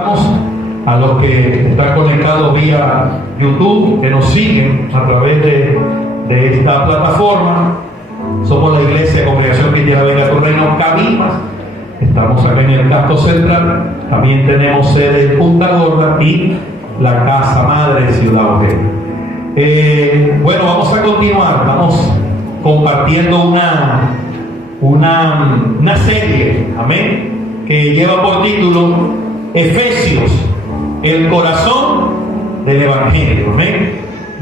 A los que están conectados vía YouTube, que nos siguen a través de esta plataforma. Somos la Iglesia Congregación Cristiana Venga Tu Reino Cabimas. Estamos acá en el Casco Central. También tenemos sede en Punta Gorda y la Casa Madre de Ciudad Ojeda. Bueno, vamos a continuar. Vamos compartiendo una serie, amén, que lleva por título Efesios, el corazón del Evangelio. ¿Amén?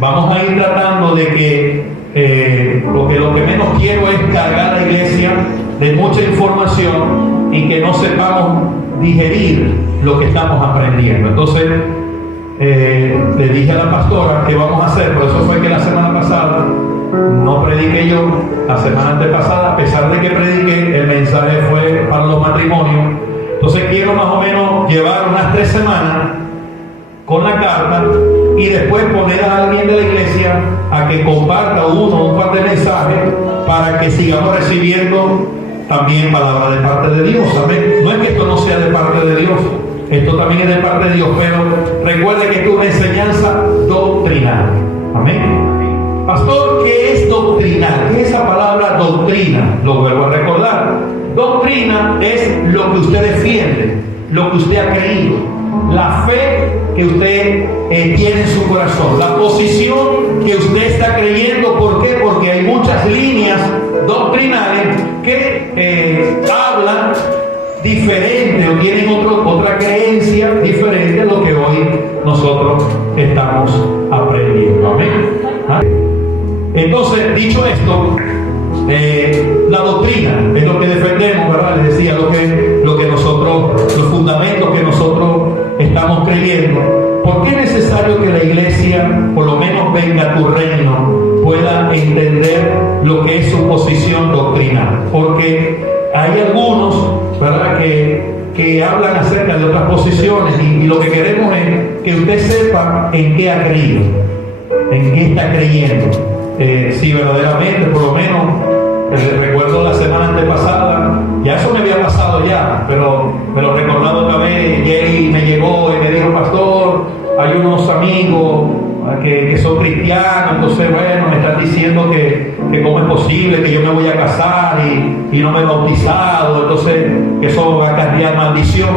Vamos a ir tratando de que lo que menos quiero es cargar a la iglesia de mucha información y que no sepamos digerir lo que estamos aprendiendo. Entonces le dije a la pastora que vamos a hacer, por eso fue que la semana pasada no prediqué yo, la semana antepasada, a pesar de que prediqué, el mensaje fue para los matrimonios. Entonces quiero más o menos llevar unas 3 semanas con la carta y después poner a alguien de la iglesia a que comparta un par de mensajes para que sigamos recibiendo también palabra de parte de Dios. ¿Amén? No es que esto no sea de parte de Dios, esto también es de parte de Dios, pero recuerde que esto es una enseñanza doctrinal. Amén. Pastor, ¿qué es doctrinal? ¿Qué es esa palabra doctrina? Lo vuelvo a recordar. Doctrina es lo que usted defiende, lo que usted ha creído, la fe que usted tiene en su corazón, la posición que usted está creyendo. ¿Por qué? Porque hay muchas líneas doctrinales que hablan diferente o tienen otra creencia diferente a lo que hoy nosotros estamos aprendiendo. Amén. Entonces, dicho esto, la doctrina es lo que defendemos, ¿verdad? Les decía, lo que nosotros, los fundamentos que nosotros estamos creyendo. ¿Por qué es necesario que la iglesia, por lo menos Venga Tu Reino, pueda entender lo que es su posición doctrinal? Porque hay algunos, ¿verdad?, que hablan acerca de otras posiciones y lo que queremos es que usted sepa en qué ha creído, en qué está creyendo. Si verdaderamente, por lo menos, recuerdo la semana antepasada, ya eso me había pasado ya, pero recordando otra vez, Jerry me llegó y me dijo: pastor, hay unos amigos que son cristianos, entonces bueno, me están diciendo que cómo es posible que yo me voy a casar y no me he bautizado, entonces que eso va a cambiar maldición.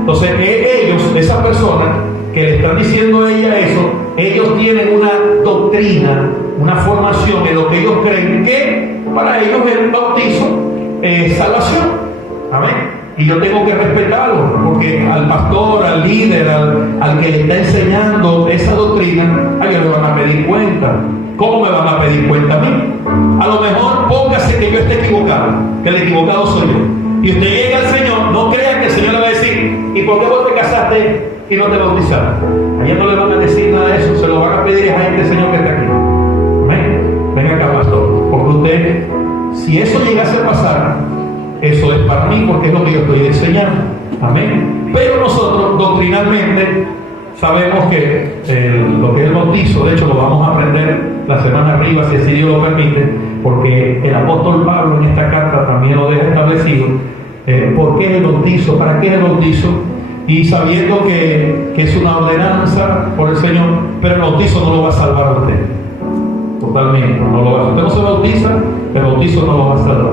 Entonces ellos, esas personas que le están diciendo a ella eso, ellos tienen una doctrina, una formación en lo que ellos creen que para ellos el bautizo es salvación. Amén. Y yo tengo que respetarlo, porque al pastor, al líder, al que le está enseñando esa doctrina, a ellos le van a pedir cuenta. ¿Cómo me van a pedir cuenta a mí? A lo mejor póngase que yo esté equivocado, que el equivocado soy yo. Y usted llega al Señor, no crea que el Señor le va a decir: ¿y por qué vos te casaste y no te bautizaste? A ella no le van a decir nada de eso, se lo van a pedir a este Señor que está aquí. Amén. Venga acá, pastor, porque usted, si eso llegase a pasar, eso es para mí, porque es lo que yo estoy enseñando. Amén. Pero nosotros doctrinalmente sabemos que lo que es el bautizo, de hecho lo vamos a aprender la semana arriba, si así Dios lo permite, porque el apóstol Pablo en esta carta también lo deja establecido. ¿Por qué el bautizo? ¿Para qué el bautizo? Y sabiendo que es una ordenanza por el Señor, pero el bautizo no lo va a salvar a usted. Totalmente, no lo va a salvar. Usted no se bautiza, el bautizo no lo va a salvar.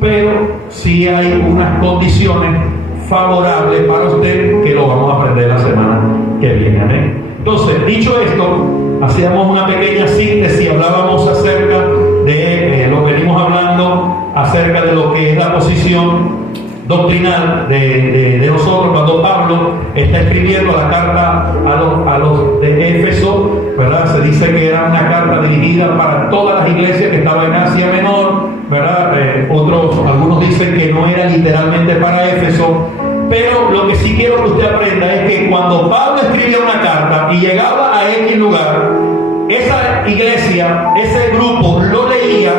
Pero sí hay unas condiciones favorables para usted que lo vamos a aprender la semana que viene. Amén. Entonces, dicho esto, hacíamos una pequeña síntesis, hablábamos acerca de lo que venimos hablando, acerca de lo que es la posición doctrinal de nosotros cuando Pablo está escribiendo la carta a los de Éfeso, ¿verdad? Se dice que era una carta dirigida para todas las iglesias que estaban en Asia Menor, ¿verdad? Algunos dicen que no era literalmente para Éfeso, pero lo que sí quiero que usted aprenda es que cuando Pablo escribía una carta y llegaba a X lugar, esa iglesia, ese grupo lo leía,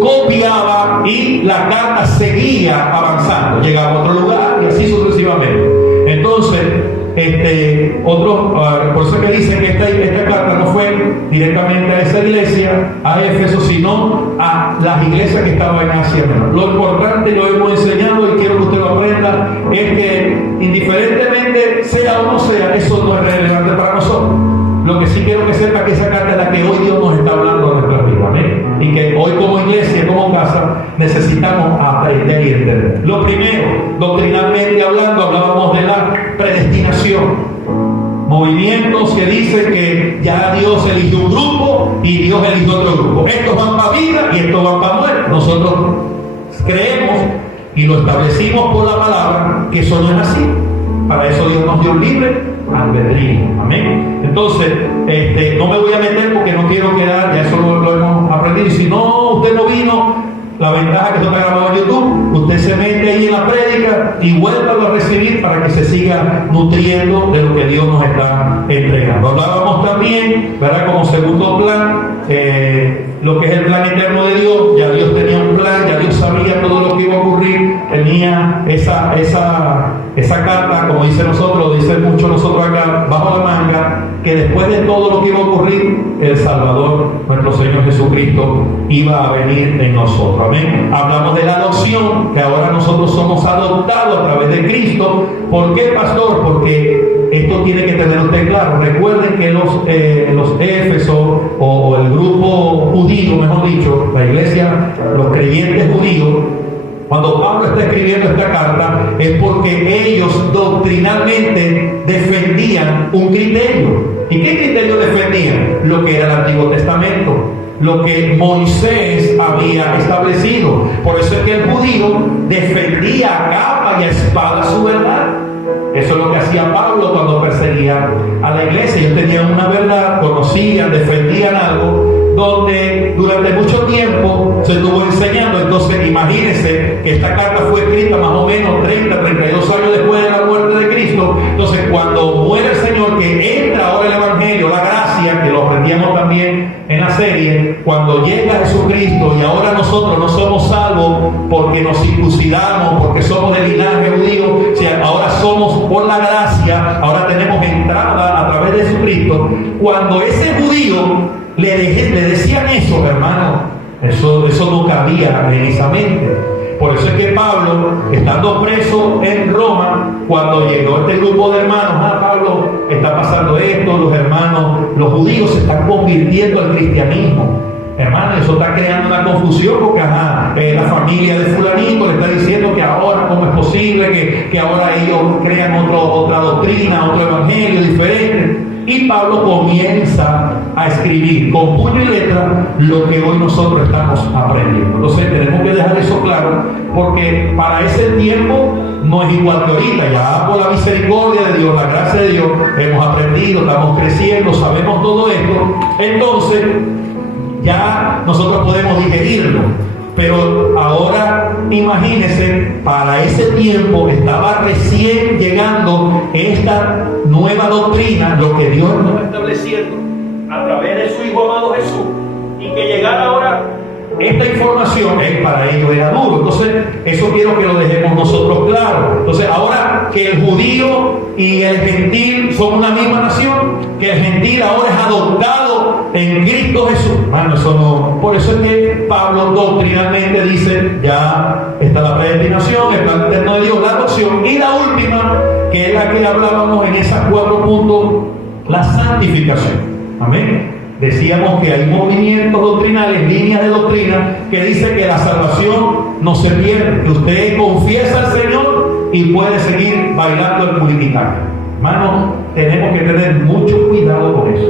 copiaba y la carta seguía avanzando, llegaba a otro lugar y así sucesivamente. Entonces, Por eso que dicen que esta carta no fue directamente a esa iglesia, a Éfeso, sino a las iglesias que estaban en Asia Menor. Lo importante, lo hemos enseñado y quiero que usted lo aprenda, es que indiferentemente sea o no sea, eso no es relevante para nosotros. Lo que sí quiero que sepa que esa carta es la que hoy Dios nos está hablando de nuestra vida, ¿amén? Y que hoy como iglesia, como casa, necesitamos aprender y entender. Lo primero, doctrinalmente hablando, hablábamos de la predestinación. Movimientos que dicen que ya Dios eligió un grupo y Dios eligió otro grupo. Estos van para vida y estos van para muerte. Nosotros creemos y lo establecimos por la palabra que eso no es así. Para eso Dios nos dio libre albedrío. Amén. Entonces, no me voy a meter porque no quiero quedar, ya eso lo hemos aprendido. Y si no, usted no vino, la ventaja que esto está grabado en YouTube, usted se mete ahí en la prédica y vuélvalo a recibir para que se siga nutriendo de lo que Dios nos está entregando. Hablábamos también, ¿verdad? Como segundo plan, lo que es el plan eterno de Dios. Ya Dios tenía un plan, ya Dios sabía todo lo que iba a ocurrir, tenía esa carta, como dice mucho nosotros acá, bajo la manga, que después de todo lo que iba a ocurrir, el Salvador, nuestro Señor Jesucristo, iba a venir en nosotros. Amén. Hablamos de la adopción, que ahora nosotros somos adoptados a través de Cristo. ¿Por qué, pastor? Porque esto tiene que tener usted claro. Recuerden que los Éfesos o el grupo judío, mejor dicho, la iglesia, los creyentes judíos, cuando Pablo está escribiendo esta carta es porque ellos doctrinalmente defendían un criterio. ¿Y qué criterio defendían? Lo que era el Antiguo Testamento, lo que Moisés había establecido. Por eso es que el judío defendía a capa y a espada su verdad. Eso es lo que hacía Pablo cuando perseguía a la iglesia. Ellos tenían una verdad, conocían, defendían algo, donde durante mucho tiempo se estuvo enseñando. Entonces imagínense que esta carta fue escrita más o menos 32 años después de la muerte de Cristo. Entonces cuando muere el Señor, que entra ahora el Evangelio, la gracia, que lo aprendíamos también en la serie, cuando llega Jesucristo y ahora nosotros no somos salvos porque nos circuncidamos, porque somos del linaje judío, o sea, ahora somos por la gracia, ahora tenemos entrada a través de Jesucristo. Cuando ese judío le decían eso, hermano, eso no cabía en esa mente. Por eso es que Pablo, estando preso en Roma, cuando llegó este grupo de hermanos, Pablo, está pasando esto, los hermanos, los judíos se están convirtiendo al cristianismo. Hermano, eso está creando una confusión porque la familia de fulanito le está diciendo que ahora, ¿cómo es posible que ahora ellos crean otra doctrina, otro evangelio diferente? Y Pablo comienza a escribir con puño y letra lo que hoy nosotros estamos aprendiendo. Entonces tenemos que dejar eso claro, porque para ese tiempo no es igual que ahorita. Ya por la misericordia de Dios, la gracia de Dios, hemos aprendido, estamos creciendo, sabemos todo esto. Entonces ya nosotros podemos digerirlo. Pero ahora imagínense, para ese tiempo estaba recién llegando esta nueva doctrina, lo que Dios nos está estableciendo a través de su Hijo amado Jesús, y que llegara ahora esta información, para ellos era duro. Entonces eso quiero que lo dejemos nosotros claro. Entonces ahora que el judío y el gentil son una misma nación, que el gentil ahora es adoptado en Cristo Jesús, hermano, eso no. Por eso es que Pablo doctrinalmente dice, ya está la predestinación, el plan eterno de Dios, la adopción, y la última, que es la que hablábamos en esos 4 puntos, la santificación. Amén. Decíamos que hay movimientos doctrinales, líneas de doctrina, que dicen que la salvación no se pierde, que usted confiesa al Señor y puede seguir bailando el purificante. Hermanos, tenemos que tener mucho cuidado con eso,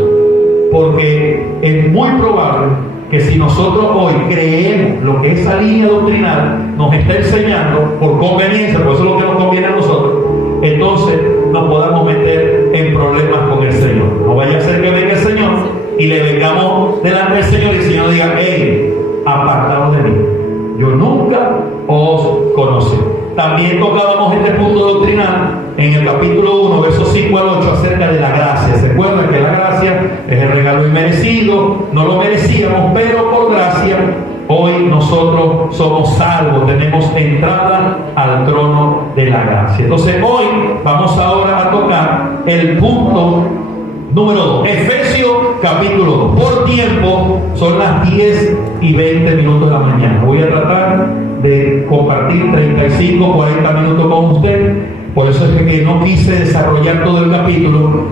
porque es muy probable que si nosotros hoy creemos lo que esa línea doctrinal nos está enseñando por conveniencia, por eso es lo que nos conviene a nosotros, entonces nos podamos meter en problemas con el Señor. No vaya a ser que venga el Señor y le vengamos delante del Señor y el Señor diga, hey, apartaos de mí, yo nunca os conocí. También tocábamos este punto doctrinal en el capítulo 1, versos 5 al 8, acerca de la gracia. ¿Se acuerdan que la gracia es el regalo inmerecido? No lo merecíamos, pero por gracia hoy nosotros somos salvos, tenemos entrada al trono de la gracia. Entonces hoy vamos ahora a tocar el punto número 2, Efesios capítulo 2. Por tiempo son las 10:20 de la mañana. Voy a tratar de compartir 35, 40 minutos con usted. Por eso es que no quise desarrollar todo el capítulo,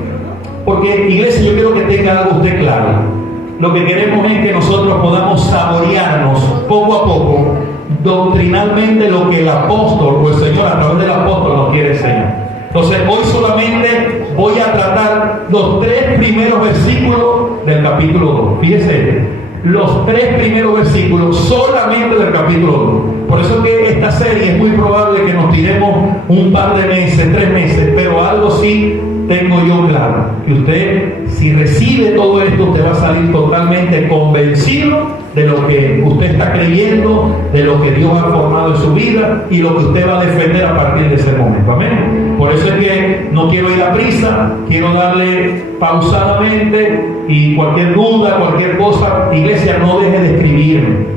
porque iglesia, yo quiero que tenga algo usted claro. Lo que queremos es que nosotros podamos saborearnos poco a poco doctrinalmente lo que el apóstol o el Señor a través del apóstol nos quiere enseñar. Entonces hoy solamente voy a tratar los 3 primeros versículos del capítulo 2. Fíjese, los 3 primeros versículos solamente del capítulo 2. Por eso que esta serie es muy probable que nos tiremos un par de meses, 3 meses, pero algo sí tengo yo claro, que usted, si recibe todo esto, usted va a salir totalmente convencido de lo que usted está creyendo, de lo que Dios ha formado en su vida y lo que usted va a defender a partir de ese momento. Amén. Por eso es que no quiero ir a prisa, quiero darle pausadamente, y cualquier duda, cualquier cosa, iglesia, no deje de escribirme.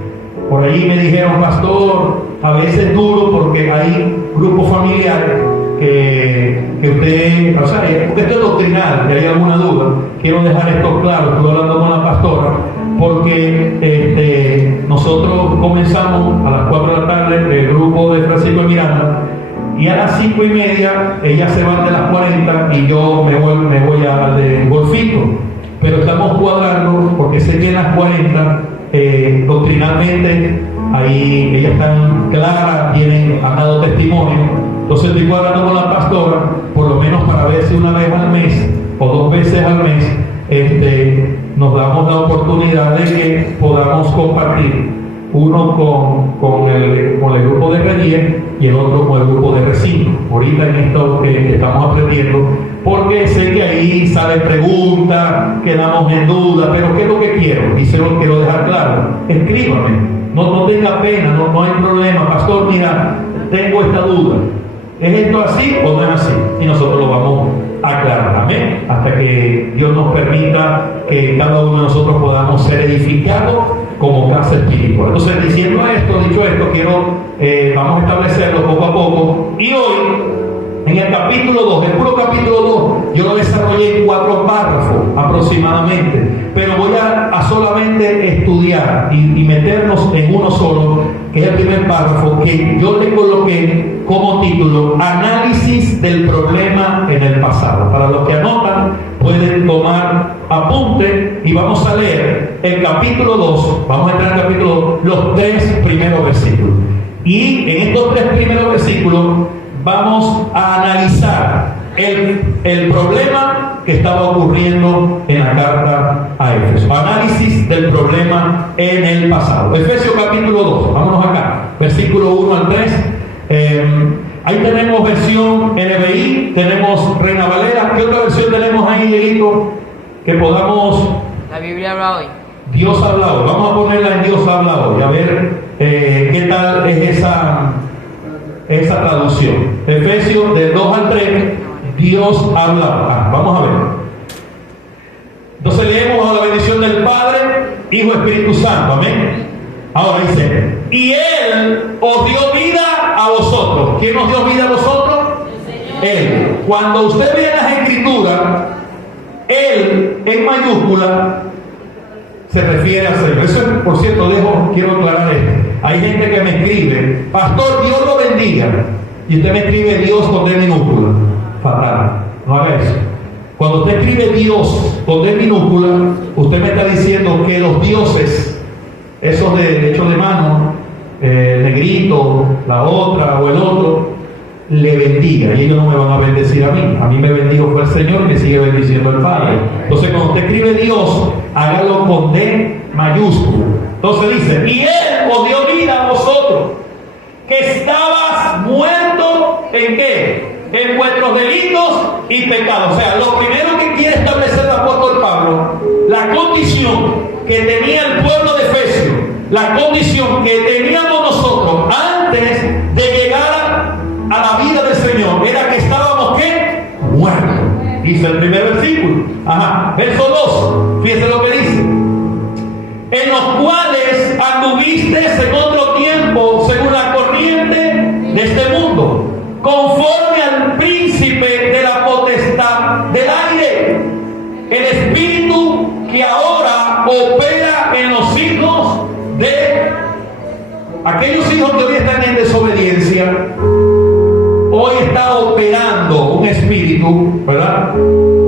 Por ahí me dijeron, pastor, a veces es duro porque hay grupos familiares que usted, o sea, porque esto es doctrinal, que hay alguna duda. Quiero dejar esto claro, estuve hablando con la pastora, porque nosotros comenzamos a las 4 de la tarde, el grupo de Francisco y Miranda, y a las 5:30 ellas se van de las 40 y yo me voy al de Golfito. Pero estamos cuadrando, porque sé que en las 40 doctrinalmente ahí ellas están claras, han dado testimonio. Entonces estoy cuadrando con la pastora, por lo menos para ver si una vez al mes o 2 veces al mes nos damos la oportunidad de que podamos compartir, uno con el grupo de R10 y el otro con el grupo de R5. Ahorita en esto que estamos aprendiendo, porque sé que ahí salen preguntas, quedamos en duda, pero ¿qué es lo que quiero? Y se lo quiero dejar claro. Escríbame, no tenga pena, no hay problema. Pastor, mira, tengo esta duda. ¿Es esto así o no es así? Y nosotros lo vamos a aclarar, amén, hasta que Dios nos permita que cada uno de nosotros podamos ser edificados como casa espiritual. Entonces, dicho esto, vamos a establecerlo poco a poco. Y hoy, en el capítulo 2, el puro capítulo 2, yo lo desarrollé en 4 párrafos aproximadamente, pero voy a solamente estudiar y meternos en uno solo, que es el primer párrafo, que yo le coloqué como título: Análisis del problema en el pasado. Para los que anotan, pueden tomar apunte y vamos a leer el capítulo 2, vamos a entrar en el capítulo 2, los 3 primeros versículos. Y en estos 3 primeros versículos vamos a analizar el problema que estaba ocurriendo en la carta a Éfeso. Análisis del problema en el pasado. Efesios capítulo 2, vámonos acá, versículo 1 al 3. Ahí tenemos versión NBI, tenemos Reina Valera. ¿Qué otra versión tenemos ahí, Dieguito? Que podamos... La Biblia habla hoy. Dios habla hoy. Vamos a ponerla en Dios habla hoy, a ver qué tal es esa traducción. Efesios de 2 al 3, Dios habla. Vamos a ver. Entonces leemos a la bendición del Padre, Hijo, Espíritu Santo. Amén. Ahora dice: y Él os dio vida a vosotros. ¿Quién nos dio vida a nosotros? Él. Cuando usted ve en las Escrituras, Él en mayúscula se refiere al Señor. Eso, por cierto, quiero aclarar esto. Hay gente que me escribe: pastor, Dios lo bendiga, y usted me escribe Dios con D minúscula. Fatal, no haga eso. Cuando usted escribe Dios con D minúscula, usted me está diciendo que los dioses, esos de hecho de mano, negrito, la otra o el otro, le bendiga, y ellos no me van a bendecir a mí me bendijo fue el Señor, y me sigue bendiciendo el Padre. Entonces, cuando usted escribe Dios, hágalo con D mayúscula. Entonces dice: y Él os dio vida a vosotros, que estabas muerto ¿en qué? En vuestros delitos y pecados. O sea, lo primero que quiere establecer el apóstol Pablo, la condición que tenía el pueblo de Efesio, la condición que teníamos nosotros antes de llegar a la vida del Señor, era que estábamos ¿qué? Muertos. Dice el primer versículo. Verso 2. Fíjense lo que dice: en los cuales anduviste en otro tiempo según la corriente de este mundo, conforme al príncipe de la potestad del aire, el espíritu que ahora opera en los hijos de aquellos hijos que hoy están en desobediencia. Hoy está operando un espíritu, ¿verdad?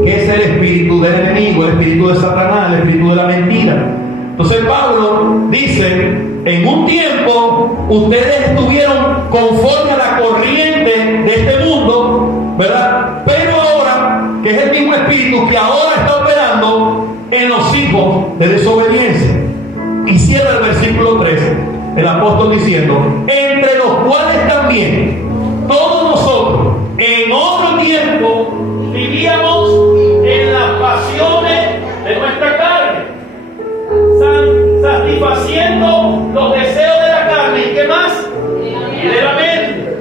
Que es el espíritu del enemigo, el espíritu de Satanás, el espíritu de la mentira. Entonces Pablo dice, en un tiempo ustedes estuvieron conforme a la corriente de este mundo, ¿verdad? Pero ahora, que es el mismo espíritu que ahora está operando en los hijos de desobediencia. Y cierra el versículo 13, el apóstol diciendo, entre los cuales también todos nosotros en otro tiempo vivíamos en las pasiones de nuestra carne, satisfaciendo los deseos de la carne. ¿Y qué más? Y de la mente.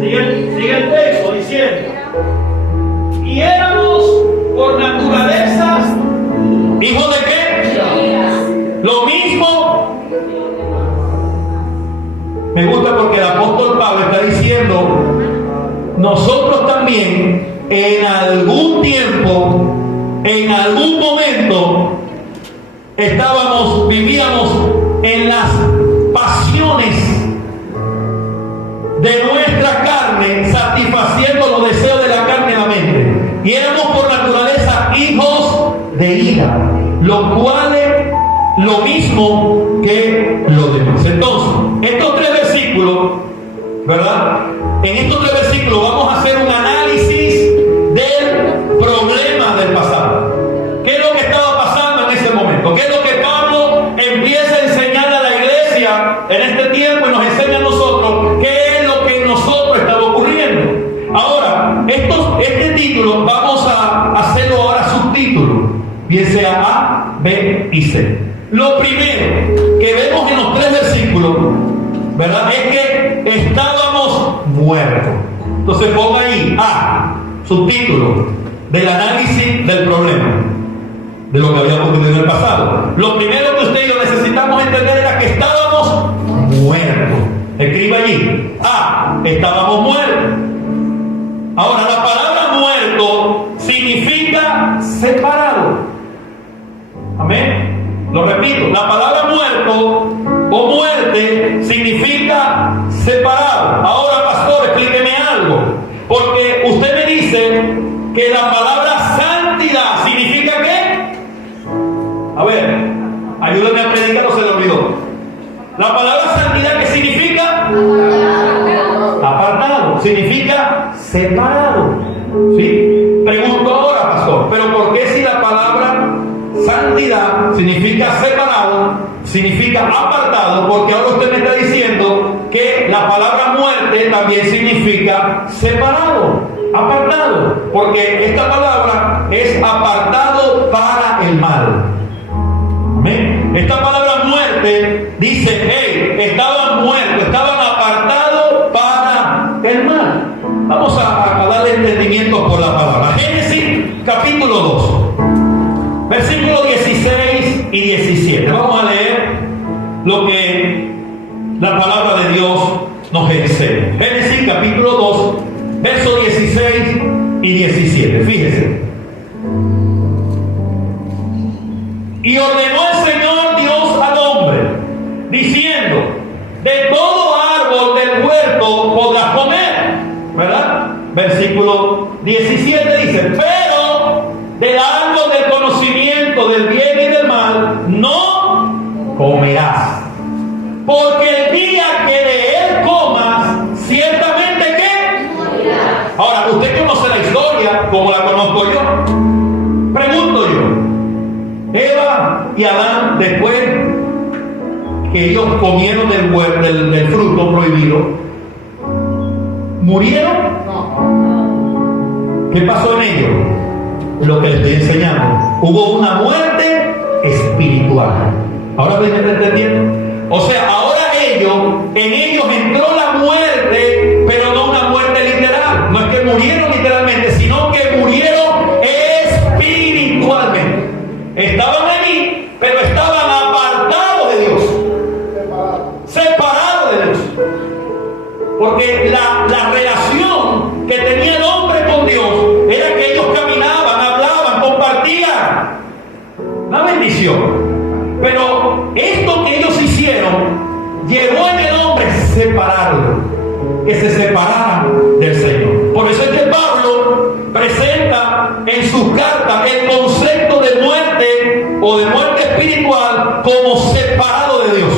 Sigue el texto diciendo, y éramos por naturaleza hijos de qué? Lo mismo. Me gusta porque el apóstol Pablo está diciendo, nosotros también en algún tiempo, en algún momento, vivíamos en las pasiones de nuestra carne, satisfaciendo los deseos de la carne y la mente. Y éramos por naturaleza hijos de ira, lo cual es lo mismo que los demás. Entonces, estos tres versículos, ¿verdad? En estos tres versículos vamos a hacer un análisis del problema del pasado. ¿Qué es lo que estaba pasando en ese momento? ¿Qué es lo que Pablo empieza a enseñar a la iglesia en este tiempo y nos enseña a nosotros? ¿Qué es lo que en nosotros estaba ocurriendo? Ahora, este título vamos a hacerlo ahora subtítulos, bien sea A, B y C. Lo primero que vemos en los tres versículos, ¿verdad? Es que estábamos muertos. Entonces ponga ahí A, subtítulo del análisis del problema, de lo que habíamos ocurrido en el pasado. Lo primero que usted y yo necesitamos entender era que estábamos muertos. Escriba allí, A, estábamos muertos. Ahora, la palabra muerto significa separado. Amén. Lo repito, la palabra muerto o muerte significa separado. Ahora, pastor, explíqueme algo, porque usted me dice que la palabra santidad significa ¿qué? A ver, ayúdame a predicar, o se le olvidó. La palabra santidad, ¿qué significa? Apartado. Significa separado. ¿Sí? Pregunto ahora, pastor, ¿pero por qué si la palabra santidad significa separado, significa apartado? Porque ahora usted me está diciendo que la palabra muerte también significa separado, apartado, porque esta palabra es apartado para el mal. ¿Amén? Esta palabra muerte dice, hey, estaban muertos, estaban apartados para el mal. Vamos a darle entendimiento por la palabra. Génesis capítulo 2. Versículos 16 y 17. Vamos a leer lo que la palabra de Dios nos enseña. Génesis capítulo 2, versos 16 y 17. Fíjese. Y ordenó el Señor Dios al hombre, diciendo, de todo árbol del huerto podrás comer, ¿verdad? Versículo 17 dice, pero del árbol del conocimiento del bien y del mal no comerás, porque el día que de él comas, ciertamente ¿qué? Morirás. Ahora, usted conoce la historia como la conozco yo. Pregunto yo, Eva y Adán, después que ellos comieron del fruto prohibido, ¿murieron? ¿Qué pasó en ellos? Lo que les estoy enseñando. Hubo una muerte espiritual. ¿Ahora me están entendiendo? O sea, ahora en ellos entró la muerte, pero no una muerte literal. No es que murieron literalmente, sino que murieron espiritualmente. Estaban allí, pero estaban apartados bendición. Pero esto que ellos hicieron llevó en el hombre separarlo, que se separaran del Señor. Por eso es que Pablo presenta en sus cartas el concepto de muerte o de muerte espiritual como separado de Dios.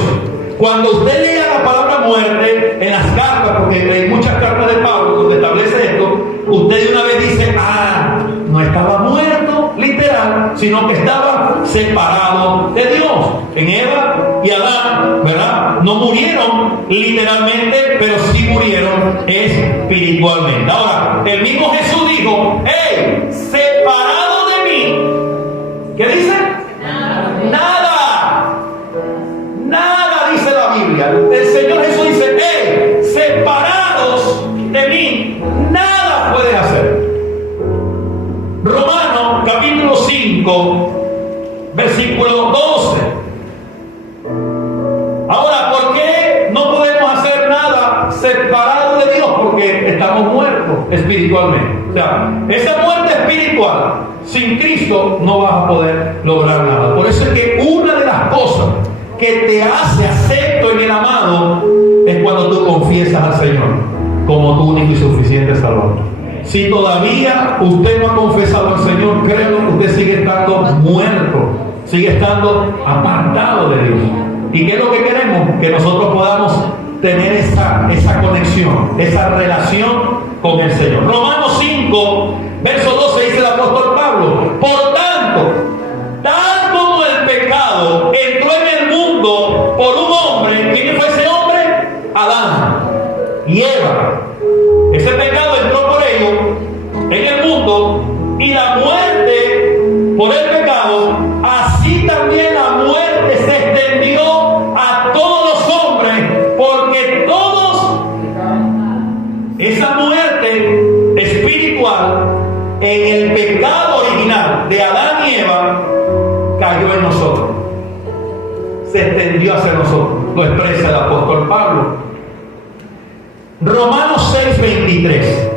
Cuando usted lea la palabra muerte en las cartas, porque hay muchas cartas de Pablo donde establece esto, usted de una vez dice, no estaba muerto literal, sino que estaba separado de Dios. En Eva y Adán, ¿verdad? No murieron literalmente, pero sí murieron espiritualmente. Ahora, el mismo Jesús dijo, ¡hey! Separado de mí. ¿Qué dice? Nada. Nada dice la Biblia. El Señor Jesús dice, ¡hey! Separados de mí, nada pueden hacer. Romanos capítulo 5, versículo 12. Ahora, ¿por qué no podemos hacer nada separado de Dios? Porque estamos muertos espiritualmente. O sea, esa muerte espiritual, sin Cristo no vas a poder lograr nada. Por eso es que una de las cosas que te hace acepto en el amado es cuando tú confiesas al Señor como tu único y suficiente Salvador. Si todavía usted no ha confesado al Señor, créelo que usted sigue estando muerto, sigue estando apartado de Dios. ¿Y qué es lo que queremos? Que nosotros podamos tener esa conexión, esa relación con el Señor. Romanos 5, verso 12 dice el apóstol Pablo, por tanto, tal como el pecado entró en el mundo por un hombre, ¿quién fue ese hombre? Adán y Eva. Ese pecado entró por ellos en el mundo y la muerte por el pecado, así también la muerte se extendió a todos los hombres, porque todos, esa muerte espiritual en el pecado original de Adán y Eva cayó en nosotros, se extendió hacia nosotros. Lo expresa el apóstol Pablo. Romanos 6:23,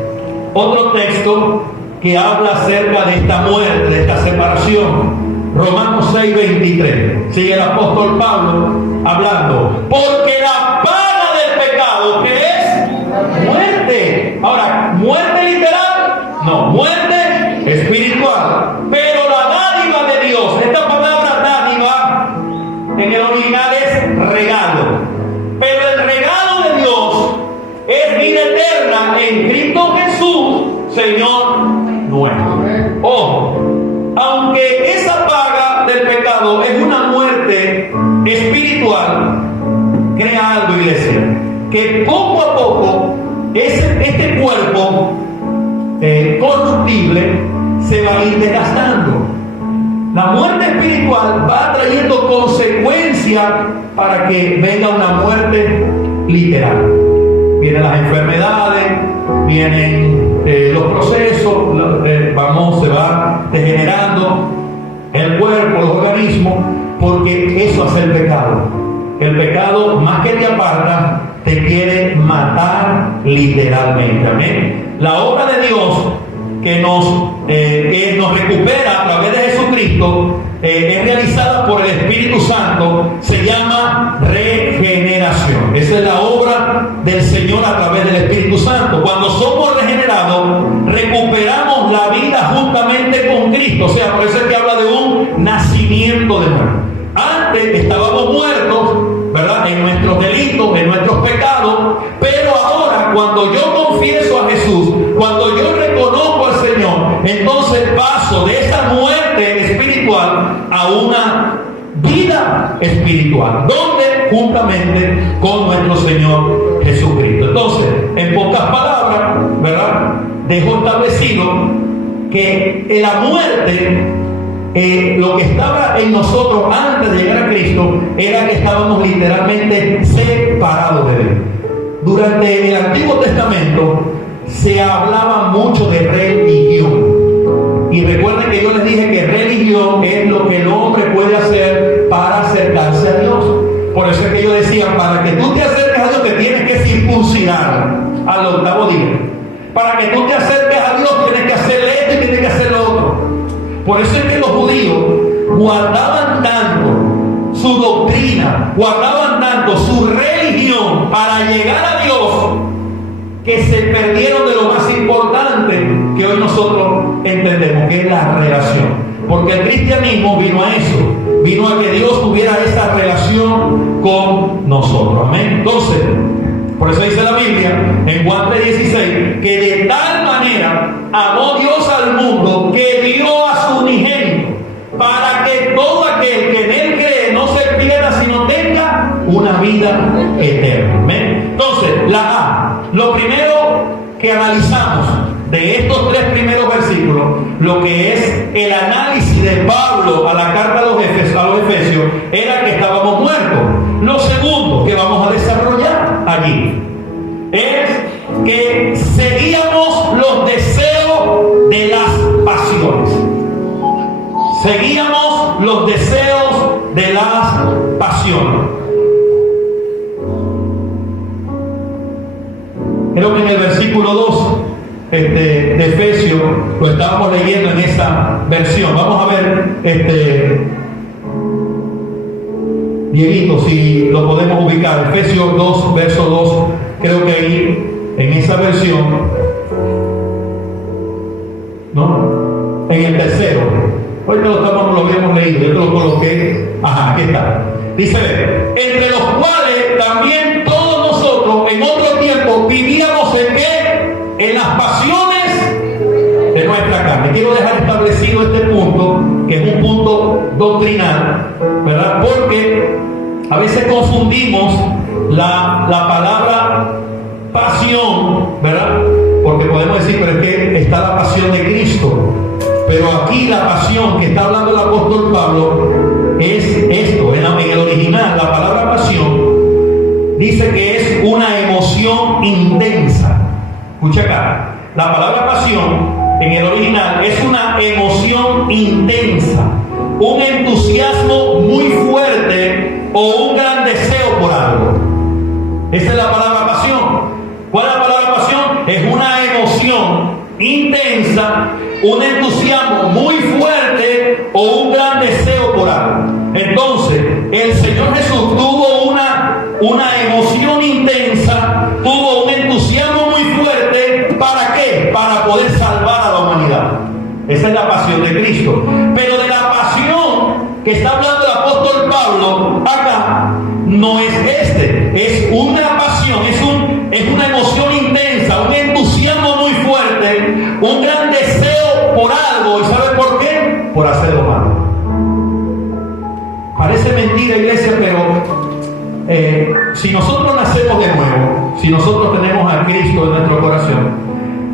otro texto que habla acerca de esta muerte, de esta separación. Romanos 6:23, sigue el apóstol Pablo hablando, porque la paga del pecado, ¿qué es? Muerte. Ahora, ¿muerte literal? No, muerte espiritual. Pero la dádiva de Dios, esta palabra dádiva en el original es regalo, pero el regalo de Dios es vida eterna en Cristo Jesús, Señor nuestro. Ojo, aunque esa paga del pecado es una muerte espiritual, crea algo, iglesia, que poco a poco este cuerpo corruptible se va a ir desgastando. La muerte espiritual va trayendo consecuencias para que venga una muerte literal. Vienen las enfermedades, vienen los procesos, se va degenerando el cuerpo, los organismos, porque eso hace el pecado. El pecado, más que te aparta, te quiere matar literalmente. Amén. La obra de Dios que nos recupera a través de Jesucristo es realizada por el Espíritu Santo, se llama regeneración. Esa es la obra del Señor a través del Espíritu Santo. Cuando somos regenerados, recuperamos la vida juntamente con Cristo. O sea, por eso es que habla de un nacimiento de nuevo. Antes estábamos muertos, ¿verdad?, en nuestros delitos, en nuestros pecados, pero ahora cuando yo confieso a Jesús, cuando yo reconozco al Señor, entonces paso de esa muerte espiritual a una vida espiritual, donde juntamente con nuestro Señor Jesucristo. Entonces, en pocas palabras, ¿verdad?, dejo establecido que la muerte, lo que estaba en nosotros antes de llegar a Cristo, era que estábamos literalmente separados de Dios. Durante el Antiguo Testamento se hablaba mucho de religión. Y recuerden que yo les dije que religión es lo que el hombre puede hacer para acercarse a Dios. Por eso es que yo decía, para que tú te acerques a Dios te tienes que circuncidar al 8º día. Para que tú te acerques a Dios tienes que hacer esto y tienes que hacer lo otro. Por eso es que los judíos guardaban tanto guardaban tanto su religión para llegar a Dios, que se perdieron de lo más importante que hoy nosotros entendemos, que es la relación. Porque el cristianismo vino a eso, vino a que Dios tuviera esa relación con nosotros. Amén. Entonces, por eso dice la Biblia en Juan 3:16, que de tal manera amó Dios al mundo que dio a su unigénito, para que todo aquel que en él cree no se pierda, sino tenga una vida eterna. Amén. Entonces, la A, lo primero que analizamos de estos tres primeros versículos, lo que es el análisis de Pablo a la carta a los Efesios, era que estábamos muertos. Lo segundo que vamos a desarrollar allí es que seguíamos los deseos de las pasiones. Seguíamos los deseos de las pasiones. Creo que en el versículo 2 de Efesios lo estábamos leyendo en esa versión. Vamos a ver, Dieguito, si lo podemos ubicar. Efesios 2, verso 2. Creo que ahí, en esa versión, ¿no? En el tercero. Ahorita lo habíamos leído, yo te lo coloqué. Ajá, aquí está. Dice, entre los cuales también todos nosotros en otro tiempo vivíamos en qué? En las pasiones de nuestra carne. Quiero dejar establecido este punto, que es un punto doctrinal, ¿verdad? Porque a veces confundimos la palabra pasión, ¿verdad? Porque podemos decir, pero es que está la pasión de Cristo. Pero aquí la pasión que está hablando el apóstol Pablo es esto. En el original, la palabra pasión dice que es una emoción intensa. Escucha acá. La palabra pasión en el original es una emoción intensa, un entusiasmo muy fuerte o un gran deseo por algo. Esa es la palabra pasión. ¿Cuál es la palabra pasión? Es una emoción intensa, un entusiasmo muy fuerte o un gran deseo por algo. Entonces, el Señor Jesús tuvo una emoción intensa, tuvo un entusiasmo muy fuerte. ¿Para qué? Para poder salvar a la humanidad. Esa es la pasión de Cristo. Pero de la pasión que está hablando el apóstol Pablo acá, no es es una pasión, es una emoción intensa, un entusiasmo muy fuerte, un gran deseo por algo. ¿Y sabe por qué? Por hacer lo malo. Parece mentira, iglesia, pero si nosotros nacemos de nuevo, si nosotros tenemos a Cristo en nuestro corazón,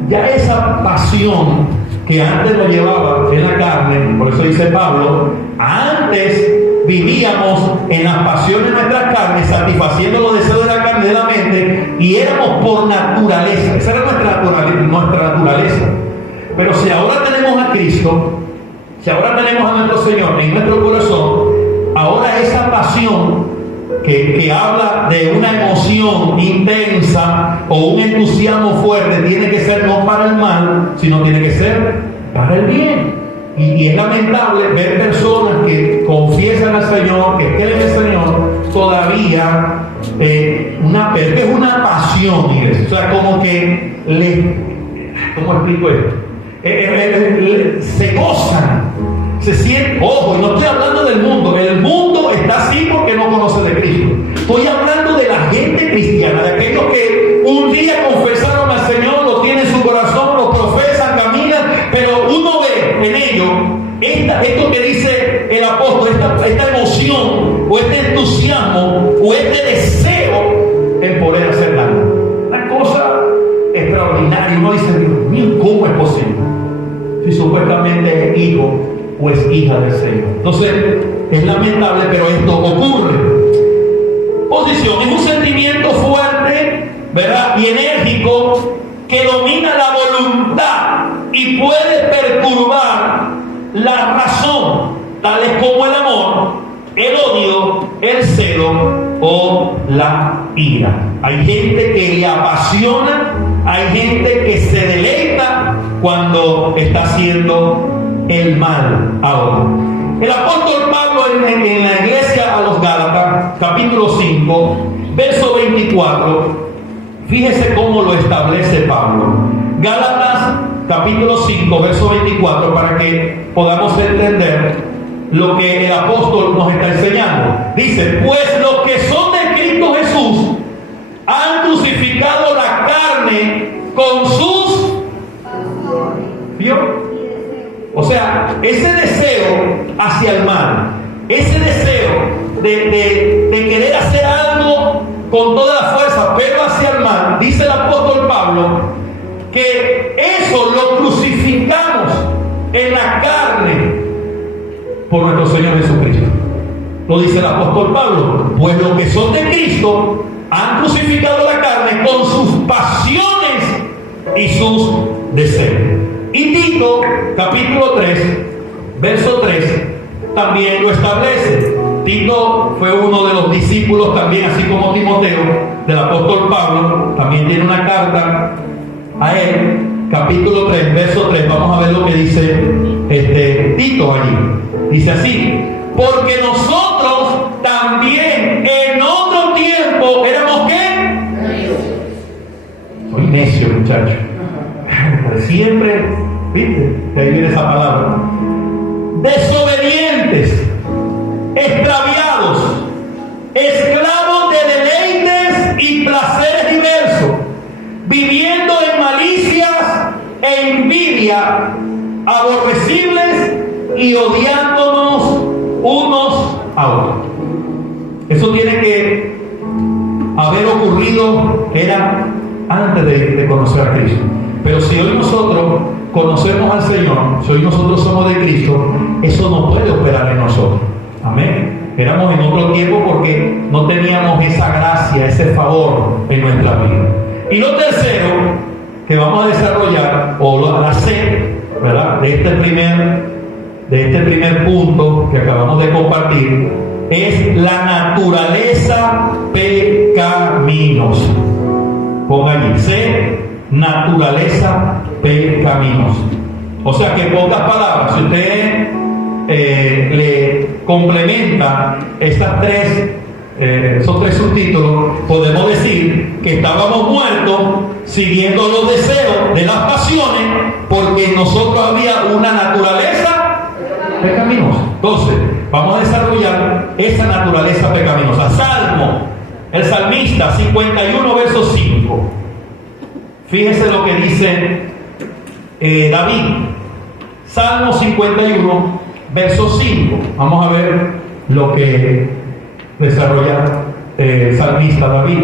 ya esa pasión que antes lo llevaba en la carne, por eso dice Pablo, antes vivíamos en las pasiones de nuestras carnes, satisfaciendo los deseos de la carne y de la mente, y éramos por naturaleza. Esa era nuestra naturaleza. Pero si ahora tenemos a Cristo, si ahora tenemos a nuestro Señor en nuestro corazón, ahora esa pasión que habla de una emoción intensa o un entusiasmo fuerte, tiene que ser no para el mal, sino tiene que ser para el bien. Y es lamentable ver personas que confiesan al Señor, que creen en el Señor, todavía es una pasión, iglesia. O sea, como que ¿cómo explico esto? Se gozan, se sienten. Ojo, y no estoy hablando del mundo. El mundo está así porque no conoce de Cristo. Estoy hablando de la gente cristiana, de aquellos que un día confesaron al Señor, lo tienen en su corazón, lo profesan, caminan, pero uno ve en ellos esto que dice el apóstol, esta emoción o este entusiasmo o este deseo en poder hacer algo. Una cosa extraordinaria. Uno dice, Dios mío, ¿cómo es posible? Si supuestamente es hijo o es hija del Señor. Entonces, es lamentable, pero esto ocurre. Posición es un sentimiento fuerte, ¿verdad? Y enérgico que domina la voluntad y puede perturbar la razón, tales como el amor, el odio, el celo o la ira. Hay gente que le apasiona, hay gente que se deleita cuando está haciendo el mal a otro. El apóstol Pablo en la iglesia a los Gálatas capítulo 5, verso 24, fíjese cómo lo establece Pablo. Gálatas, capítulo 5, verso 24, para que podamos entender lo que el apóstol nos está enseñando. Dice, pues los que son de Cristo Jesús han crucificado la carne con sus... ¿Vio? O sea, ese deseo hacia el mal, ese deseo de querer hacer algo con toda la fuerza, pero hacia el mal, dice el apóstol Pablo, que eso lo crucificamos en la carne por nuestro Señor Jesucristo. Lo dice el apóstol Pablo, pues los que son de Cristo han crucificado la carne con sus pasiones y sus deseos. Y Tito, capítulo 3, verso 3, también lo establece. Tito fue uno de los discípulos también, así como Timoteo, del apóstol Pablo. También tiene una carta a él, capítulo 3, verso 3. Vamos a ver lo que dice Tito allí. Dice así, porque nosotros también en otro tiempo éramos ¿qué? Soy necio, muchacho. Siempre, ¿viste? De ahí viene esa palabra. Desobedientes, extraviados, esclavos de deleites y placeres diversos, viviendo en malicias e envidia, aborrecibles y odiándonos unos a otros. Eso tiene que haber ocurrido, era antes de conocer a Cristo. Pero si hoy nosotros conocemos al Señor, si hoy nosotros somos de Cristo, eso no puede operar en nosotros. Amén. Éramos en otro tiempo porque no teníamos esa gracia, ese favor en nuestra vida. Y lo tercero que vamos a desarrollar, o la C, ¿verdad?, de este primer punto que acabamos de compartir, es la naturaleza pecaminosa. Ponga allí, C, naturaleza pecaminosa. O sea que en pocas palabras, si usted le complementa esos tres subtítulos, podemos decir que estábamos muertos siguiendo los deseos de las pasiones, porque en nosotros había una naturaleza pecaminosa. Entonces, vamos a desarrollar esa naturaleza pecaminosa. Salmo, el salmista 51, verso 5. Fíjese lo que dice David. Salmo 51, verso 5. Vamos a ver lo que desarrolla el salmista David.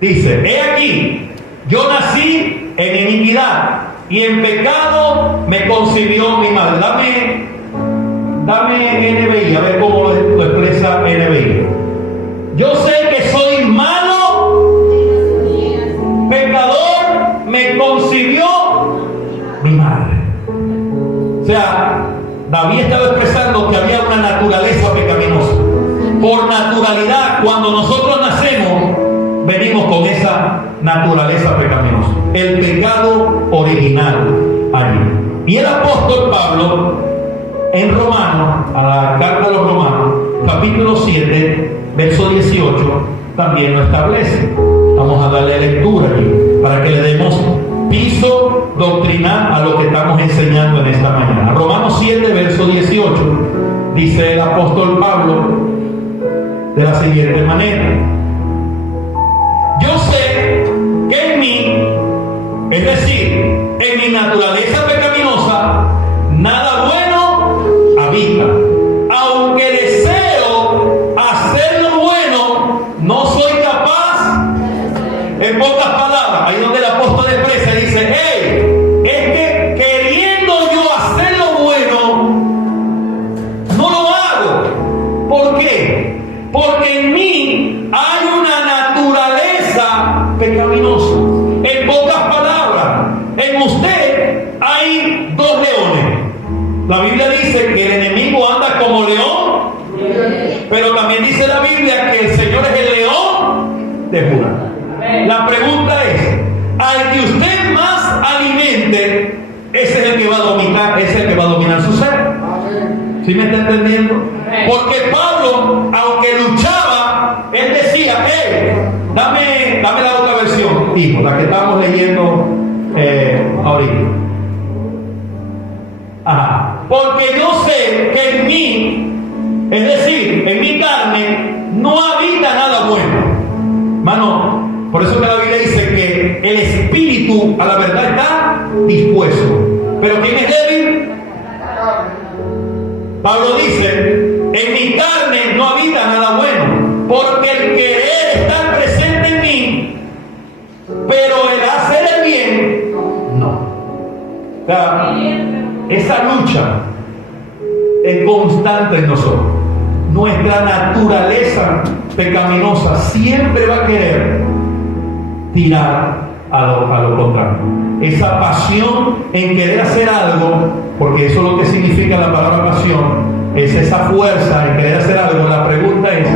Dice, he aquí, yo nací en iniquidad y en pecado me concibió mi madre. Dame NBI, a ver cómo lo expresa NBI. Yo sé que soy malo, pecador, me concibió mi madre. O sea, David estaba expresando que había una naturaleza pecaminosa. Por naturalidad, cuando nosotros nacemos, venimos con esa naturaleza pecaminosa. El pecado original allí. Y el apóstol Pablo, en Romanos, a la carta a los Romanos, capítulo 7, verso 18, también lo establece. Vamos a darle lectura allí, para que le demos piso doctrinal a lo que estamos enseñando en esta mañana. Romanos 7, verso 18, dice el apóstol Pablo de la siguiente manera: yo sé que en mí, es decir, en mi naturaleza pecaminosa, nada bueno habita. Aunque deseo hacer lo bueno, no soy capaz. En pocas palabras, ahí donde el apóstol expresa, dice, hey, es que queriendo yo hacer lo bueno, no lo hago. ¿Por qué? Porque en mí hay una naturaleza pecaminosa. En pocas palabras, en usted hay dos leones. La Biblia dice que el enemigo anda como león, pero también dice la Biblia que el Señor es el león de Judá. La pregunta es, al que usted más alimente, ese es el que va a dominar, ese es el que va a dominar su ser. ¿Sí me está entendiendo? Porque Pablo, aunque luchaba, él decía, dame la otra versión, hijo, la que estamos leyendo ahorita. Porque yo sé que en mí, es decir, en mi carne, no habita nada bueno. Mano, por eso que la Biblia dice que el espíritu a la verdad está dispuesto. Pero ¿quién es débil? Pablo dice, en mi carne no habita nada bueno, porque el querer está presente en mí, pero el hacer el bien, no. O sea, esa lucha es constante en nosotros. Nuestra naturaleza pecaminosa siempre va a querer tirar a lo contrario. Esa pasión en querer hacer algo, porque eso es lo que significa la palabra pasión, es esa fuerza en querer hacer algo. La pregunta es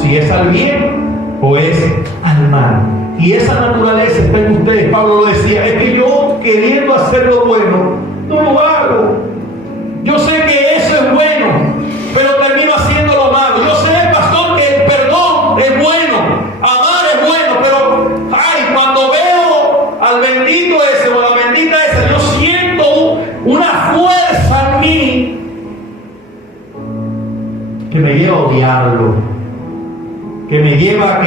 si es al bien o es al mal. Y esa naturaleza está en ustedes. Pablo lo decía, es que yo queriendo hacer lo bueno, no lo hago. Yo sé que eso es bueno, pero termino haciendo lo malo. Yo sé, pastor, que el perdón es bueno, amar es bueno, pero cuando veo al bendito ese o a la bendita esa, yo siento una fuerza en mí que me lleva a odiarlo, que me lleva a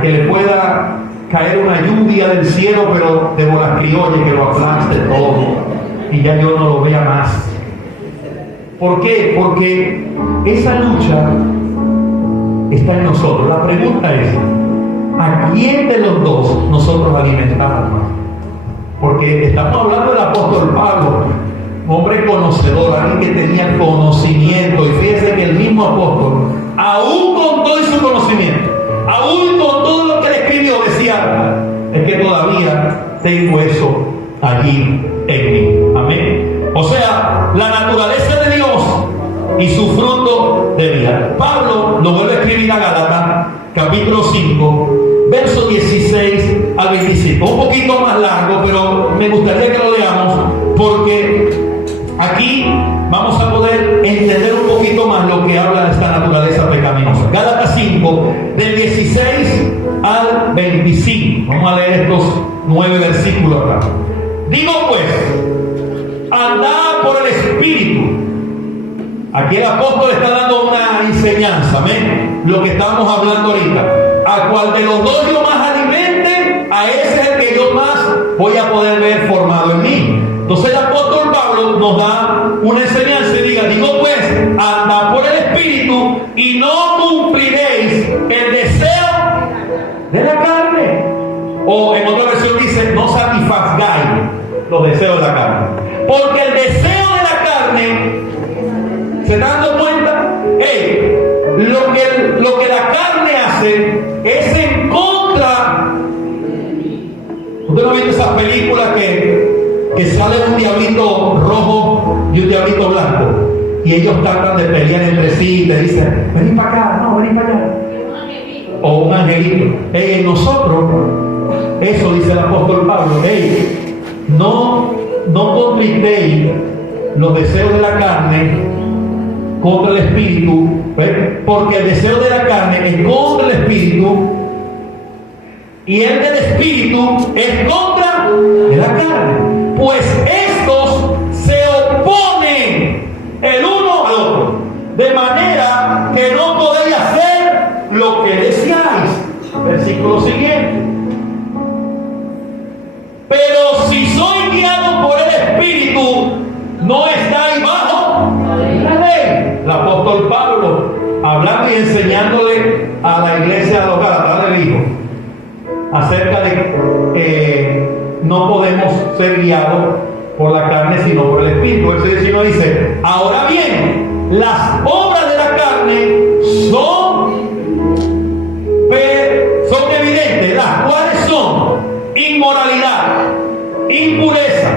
que le pueda caer una lluvia del cielo, pero de bolas criollas, que lo aplaste todo y ya yo no lo vea más. ¿Por qué? Porque esa lucha está en nosotros. La pregunta es, ¿a quién de los dos nosotros alimentamos más? Porque estamos hablando del apóstol Pablo, un hombre conocedor, alguien que tenía conocimiento. Y fíjese que el mismo apóstol, aún con todo su conocimiento, aún con todo lo que le escribió, decía, es que todavía tengo eso allí en mí. Amén. O sea, la naturaleza de Dios y su fruto de vida. Pablo lo vuelve a escribir a Gálatas, capítulo 5, versos 16 al 25. Un poquito más largo, pero me gustaría que lo leamos, porque aquí vamos a poder entender un poquito más lo que habla de esta naturaleza pecaminosa. Gálatas 5, del 16 al 25. Vamos a leer estos 9 versículos acá. Digo pues, andad por el Espíritu. Aquí el apóstol está dando una enseñanza, ¿amén? Lo que estamos hablando ahorita. A cual de los dos yo más alimente, a ese es el que yo más voy a poder ver formado en mí. Entonces el apóstol Pablo nos da una enseñanza y digo pues, andad por el Espíritu y no cumpliréis el deseo de la carne. O en otra versión dice, no satisfagáis los deseos de la carne. Porque el deseo de la carne, ¿se están dando cuenta? Lo que la carne hace es en contra. ¿Usted no ha visto esas películas que sale un diablito rojo y un diablito blanco? Y ellos tratan de pelear entre sí y te dicen, vení para acá, no, vení para allá. O un angelito. En nosotros, eso dice el apóstol Pablo, no contristéis los deseos de la carne contra el espíritu, porque el deseo de la carne es contra el espíritu y el del espíritu es contra de la carne, pues estos se oponen el uno al otro, de manera que no podéis hacer lo que deseáis. Versículo siguiente. Pero si sois guiados por el espíritu, no estáis bajo la ley. El apóstol Pablo hablando y enseñándole a la iglesia de los Gálatas, del Hijo, acerca de que no podemos ser guiados por la carne sino por el espíritu. El 19 dice, ahora bien, las obras de la carne son evidentes, las cuales son inmoralidad, impureza,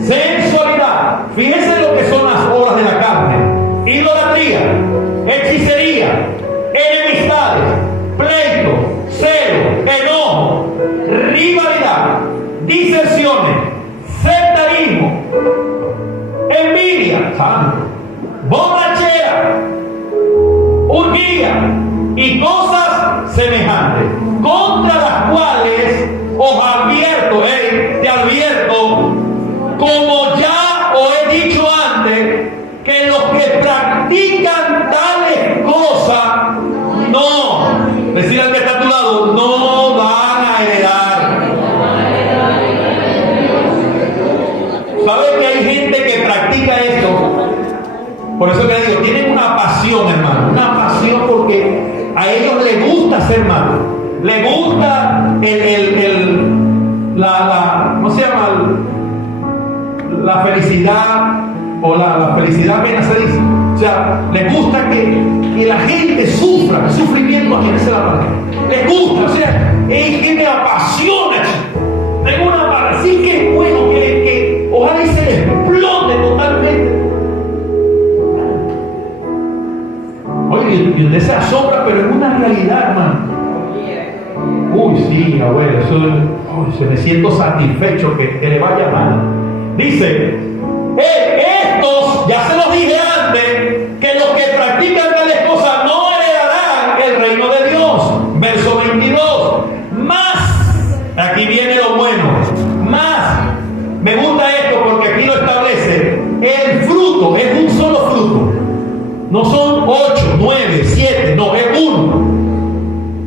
sensualidad. Fíjense lo que son las obras de la carne: idolatría, hechicería, enemistades, pleito, celo, enojo, rivalidad, disensiones, sectarismo, envidia, santo, borrachera, orgía y cosas semejantes, contra las cuales os advierto, te advierto, como ya os he dicho antes, que los que practican tales cosas no, decir al que está a tu lado, no van a heredar. ¿Sabes que hay gente que practica esto? Por eso que digo, tienen una pasión, hermano, una pasión porque a ellos les gusta ser malo, les gusta ¿cómo se llama? La felicidad, o la felicidad apenas se dice. O sea, les gusta que la gente sufra, el sufrimiento a quienes se la palabra. Les gusta, o sea, es que me apasiona. Tengo una palabra, así que es bueno que ojalá y se les explote totalmente. Oye, y usted se asombra, pero es una realidad, hermano. Uy, sí, abuelo, se me siento satisfecho que le vaya mal. Dice, estos, ya se los dije antes, que los que practican tales cosas no heredarán el reino de Dios. Verso 22. Más, aquí viene lo bueno, más, me gusta esto porque aquí lo establece, el fruto, es un solo fruto. No son 8, 9, 7, no, es uno.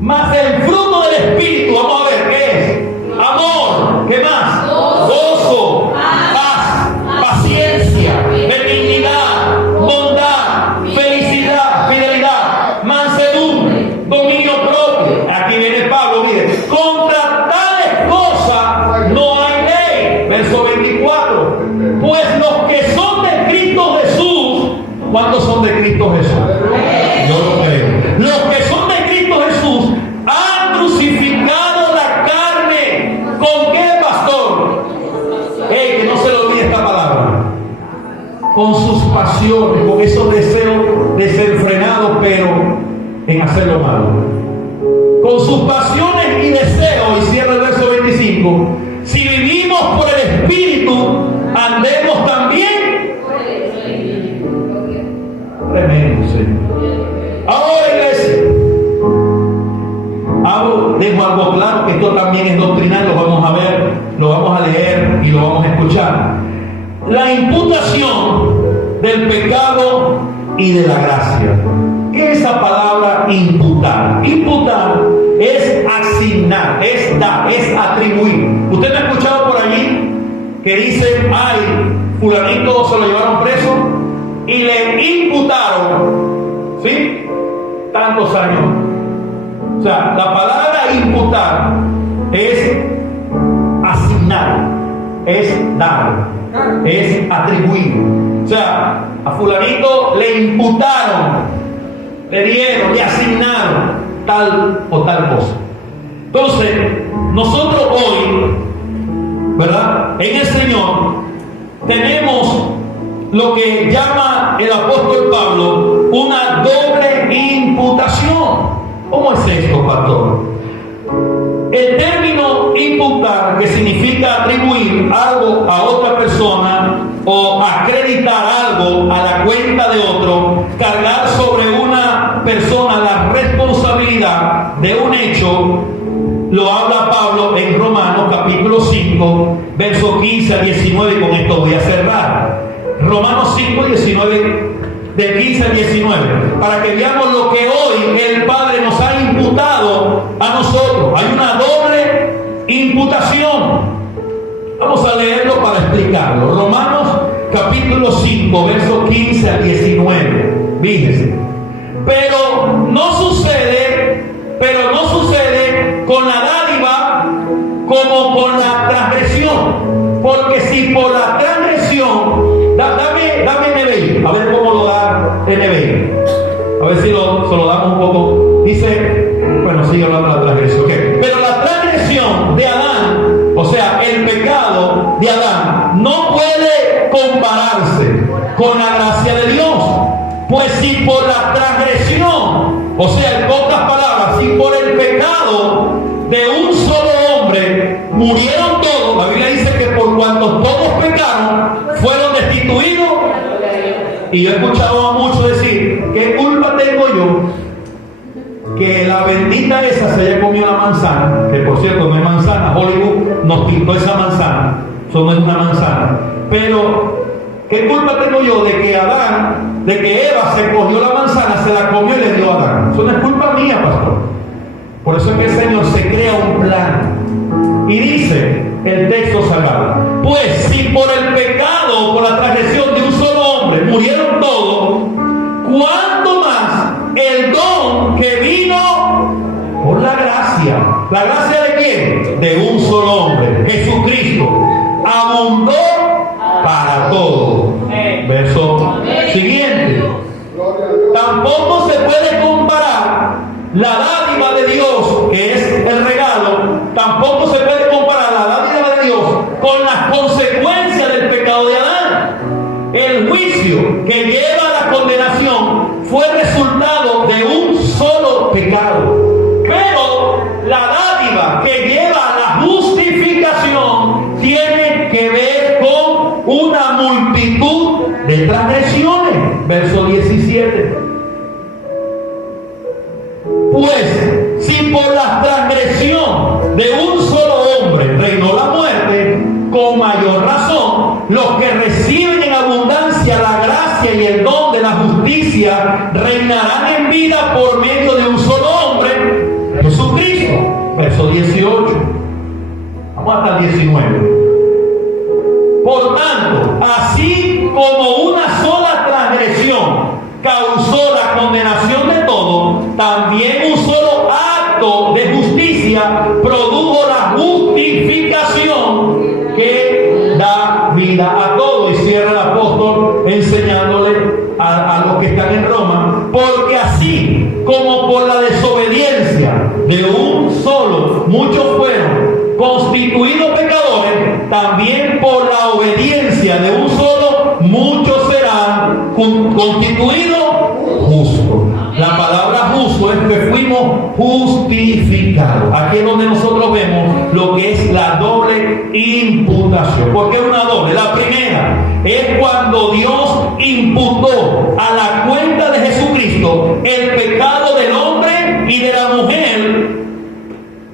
Más el fruto del Espíritu, vamos a ver, ¿qué es? Amor, ¿qué más? Gozo, paz, paciencia, benignidad, bondad, felicidad, fidelidad, mansedumbre, dominio propio. Aquí viene Pablo, mire, contra tales cosas no hay ley. Verso 24. Pues los que son de Cristo Jesús, ¿cuántos son de Cristo Jesús? Yo lo creo. Los que son de Cristo Jesús han crucificado la carne. ¿Con qué, pastor? Que no se le olvide esta palabra. Con sus pasiones, con esos deseos desenfrenados, pero en hacer lo malo. Con sus pasiones y deseos, y cierra el verso 25. Si vivimos por el Espíritu, andemos también. Tremendo, Señor. Ahora, iglesia, dejo algo claro, que esto también es doctrinal, lo vamos a ver, lo vamos a leer y lo vamos a escuchar. La imputación del pecado y de la gracia. ¿Qué es esa palabra imputar? Imputar es asignar, es dar, es atribuir. ¿Usted me ha escuchado por allí que dice, ay, fulanito se lo llevaron preso y le imputaron, ¿sí?, tantos años? O sea, la palabra imputar es asignar, es dar, es atribuir. O sea, a fulanito le imputaron, le dieron, le asignaron tal o tal cosa. Entonces, nosotros hoy, ¿verdad?, en el Señor tenemos lo que llama el apóstol Pablo una doble imputación. ¿Cómo es esto, pastor? El término imputar, que significa atribuir algo a otra persona o acreditar algo a la cuenta de otro, cargar sobre una persona la responsabilidad de un hecho, lo habla Pablo en Romanos capítulo 5, versos 15 a 19, y con esto voy a cerrar. Romanos 5, 19, de 15 al 19, para que veamos lo que hoy el Padre nos ha imputado a nosotros. Hay una doble imputación. Vamos a leerlo para explicarlo. Romanos capítulo 5, versos 15 al 19. Fíjense. Pero no sucede con la dádiva como con la transgresión. Porque si por la transgresión, dame NBI, a ver cómo lo da NBI. A ver si se lo damos un poco. Dice, bueno, sigue hablando de la transgresión. Okay. Pero la transgresión de Adán, o sea, el pecado de Adán, no puede compararse con la gracia de Dios. Pues si por la transgresión, o sea, en pocas palabras, si por el pecado de un solo hombre murieron todos, la Biblia dice que por cuanto todos pecaron, fueron destituidos Y yo he escuchado a muchos decir, ¿qué culpa tengo yo que la bendita esa se haya comido la manzana? Que por cierto no es manzana, Hollywood nos pintó esa manzana, eso no es una manzana. Pero, ¿qué culpa tengo yo de que Eva se cogió la manzana, se la comió y le dio a Adán? Eso no es culpa mía, pastor. Por eso es que el Señor se crea un plan. Y dice el texto sagrado, pues si por el pecado, por la transgresión de un solo hombre murieron todos, ¿cuánto más el don que vino por la gracia? ¿La gracia de quién? De un solo hombre, Jesucristo, abundó para todos. Verso siguiente. Tampoco se puede comparar la dádiva de Dios, que es el regalo, tampoco se puede comparar la dádiva de Dios con las consecuencias del pecado de Adán. El juicio que lleva a la condenación fue resultado de un solo pecado. Pero la dádiva que lleva a la justificación tiene que ver con una multitud de transgresiones. Verso 17. Pues si por la transgresión de un solo hombre reinó la muerte, con mayor razón los que reciben en abundancia la gracia y el don de la justicia reinarán en vida por medio de un solo hombre, Jesucristo. Verso 18. Vamos hasta el 19. Por tanto, así como una sola transgresión causó la condenación de todos, también un solo acto de justicia produjo la justificación que da vida a todos. Y cierra el apóstol enseñándole a los que están en Roma, porque así como por la desobediencia de un solo muchos fueron constituidos pecadores, también por la obediencia de un solo muchos serán constituidos justos. La palabra justo es que fuimos justificados. Aquí es donde nosotros vemos lo que es la doble imputación. ¿Por qué una doble? La primera es cuando Dios imputó a la cuenta de Jesucristo el pecado del hombre y de la mujer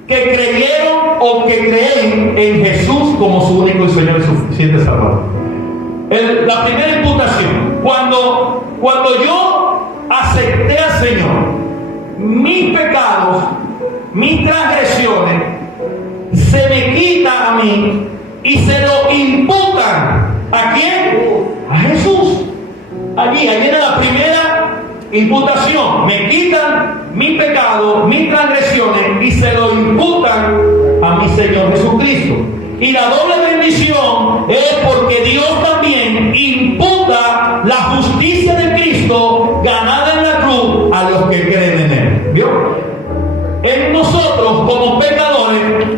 que creyeron o que creen en Jesús como su único y Señor y suficiente Salvador. La primera imputación, cuando yo acepté al Señor, mis pecados, mis transgresiones, se me quitan a mí y se lo imputan. ¿A quién? A Jesús. Ahí viene la primera imputación. Me quitan mi pecado, mis transgresiones y se lo imputan a mi Señor Jesucristo. Y la doble bendición es porque Dios también imputa la justicia de Cristo ganada en la cruz a los que creen en Él. ¿Vio? En nosotros como pecadores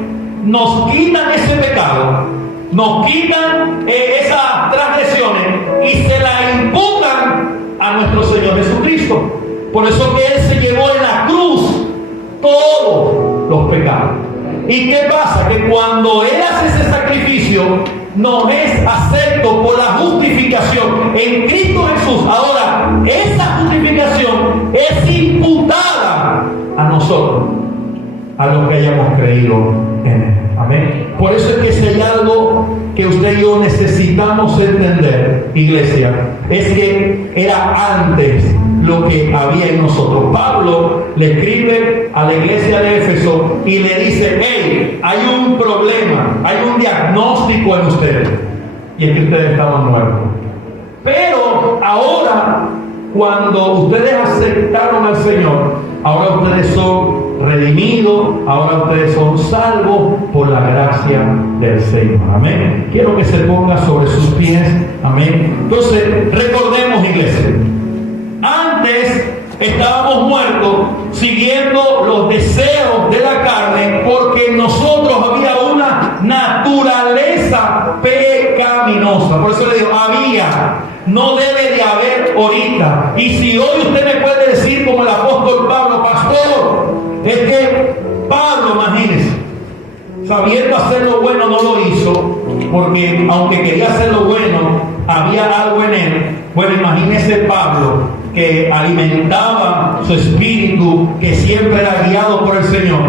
nos quitan ese pecado, nos quitan esas transgresiones y se la imputan a nuestro Señor Jesucristo. Por eso que Él se llevó en la cruz todos los pecados. ¿Y qué pasa? Que cuando Él hace ese sacrificio, nos es acepto por la justificación en Cristo Jesús. Ahora, esa justificación es imputada a nosotros, a los que hayamos creído en Él. Amén. Por eso es que si hay algo que usted y yo necesitamos entender, iglesia, es que era antes lo que había en nosotros. Pablo le escribe a la iglesia de Éfeso y le dice: hey, hay un problema, hay un diagnóstico en ustedes, y es que ustedes estaban muertos. Pero ahora, cuando ustedes aceptaron al Señor, ahora ustedes son redimidos, ahora ustedes son salvos por la gracia del Señor. Amén. Quiero que se ponga sobre sus pies. Amén. Entonces, recordemos, iglesia, antes estábamos muertos siguiendo los deseos de la carne, porque en nosotros había una naturaleza pecaminosa. Por eso le digo, había. No debe de haber ahorita. Y si hoy usted me puede decir como el apóstol Pablo: pastor, es que Pablo, imagínese, sabiendo hacer lo bueno no lo hizo, porque aunque quería hacer lo bueno, había algo en él Bueno, imagínese Pablo, que alimentaba su espíritu, que siempre era guiado por el Señor,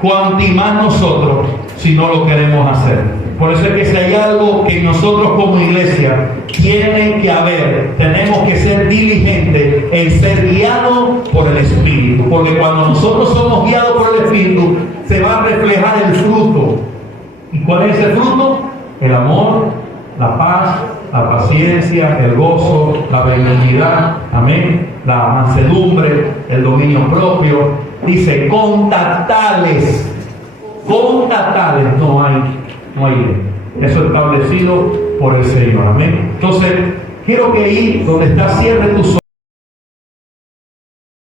cuanto más nosotros, si no lo queremos hacer. Por eso es que si hay algo que nosotros como iglesia tiene que haber, tenemos que ser diligentes en ser guiados por el Espíritu, porque cuando nosotros somos guiados por el Espíritu, se va a reflejar el fruto. ¿Y cuál es ese fruto? El amor, la paz, la paciencia, el gozo, la benignidad, amén, la mansedumbre, el dominio propio. Dice, contactales no hay. Eso es establecido por el Señor, amén. Entonces, quiero que ahí donde está, cierre tus ojos.